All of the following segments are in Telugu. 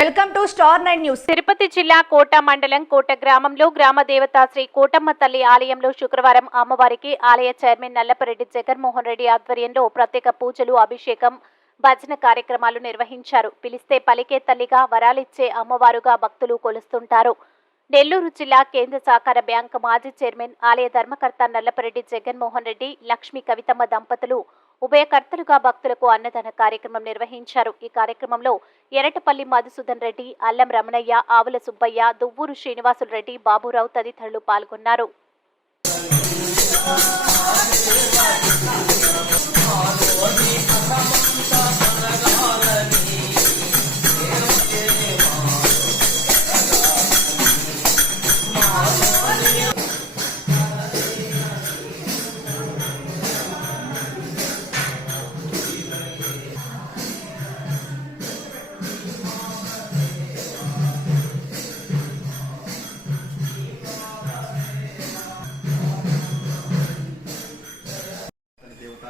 Welcome to star nine news. Tirupati జిల్లా కోట మండలం కోట గ్రామంలో గ్రామ దేవత శ్రీ కోటమ్మ తల్లి ఆలయంలో శుక్రవారం అమ్మవారికి ఆలయ చైర్మన్ నల్లపరెడ్డి జగన్మోహన్ రెడ్డి ఆధ్వర్యంలో ప్రత్యేక పూజలు అభిషేకం భజన కార్యక్రమాలు నిర్వహించారు. పిలిస్తే పలికే తల్లిగా వరాలిచ్చే అమ్మవారుగా భక్తులు కొలుస్తుంటారు. నెల్లూరు జిల్లా కేంద్ర సహకార బ్యాంక్ మాజీ చైర్మన్ ఆలయ ధర్మకర్త నల్లపరెడ్డి జగన్మోహన్ రెడ్డి లక్ష్మీ కవితమ్మ దంపతులు ఉభయకర్తలుగా భక్తులకు అన్నదాన కార్యక్రమం నిర్వహించారు. ఈ కార్యక్రమంలో ఎరటపల్లి మధుసూదన్ రెడ్డి అల్లం రమణయ్య ఆవుల సుబ్బయ్య దువ్వూరు శ్రీనివాసులు రెడ్డి బాబురావు తదితరులు పాల్గొన్నారు.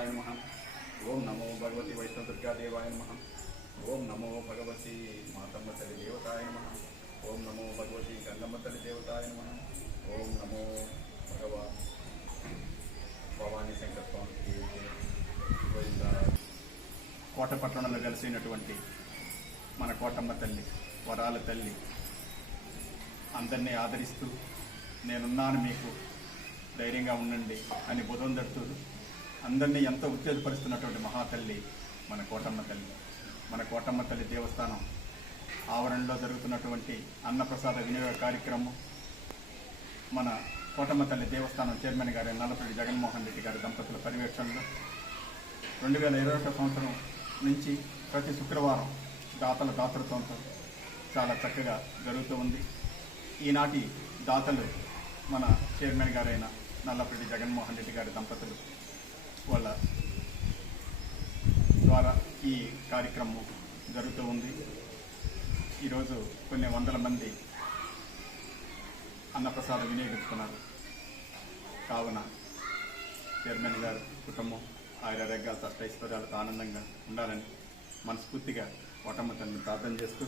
దేవతాయ నమ. ఓం నమో భగవతి వైష్ణవదుర్గా దేవాయ నమ. ఓం నమో భగవతి మాతమ్మ తల్లి దేవతాయ నమ. ఓం నమో భగవతి గంగమ్మ తల్లి దేవతాయ నమ. ఓం నమో భగవ భవానీ శంకర స్వామికి కోట పట్టణంలో కలిసినటువంటి మన కోటమ్మ తల్లి వరాల తల్లి. అందరినీ ఆదరిస్తూ నేనున్నాను మీకు. ధైర్యంగా ఉండండి అని బుధం తడుతూ అందరినీ ఎంతో ఉత్తేజపరుస్తున్నటువంటి మహాతల్లి మన కోటమ్మ తల్లి. మన కోటమ్మ తల్లి దేవస్థానం. ఆవరణలో జరుగుతున్నటువంటి అన్నప్రసాద వినియోగ కార్యక్రమం. మన కోటమ్మ తల్లి దేవస్థానం చైర్మన్ గారి నల్లపల్లి జగన్మోహన్ రెడ్డి గారి దంపతుల పర్యవేక్షణలో రెండు వేల ఇరవై ఒకటో సంవత్సరం నుంచి ప్రతి శుక్రవారం దాతల దాతృత్వంతో చాలా చక్కగా జరుగుతూ ఉంది. ఈనాటి దాతలు మన చైర్మన్ గారైన నల్లపల్లి జగన్మోహన్ రెడ్డి గారి దంపతులు. వాళ్ళ ద్వారా ఈ కార్యక్రమం జరుగుతూ ఉంది. ఈరోజు కొన్ని వందల మంది అన్నప్రసాదం వినియోగించుకున్నారు. కావున చైర్మన్ గారు కుటుంబం ఆయన రెగ్గాలతో అష్టైశ్వర్యాలతో ఆనందంగా ఉండాలని మనస్ఫూర్తిగా ఓటమ్మ తల్లిని ప్రార్థన చేస్తూ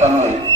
também.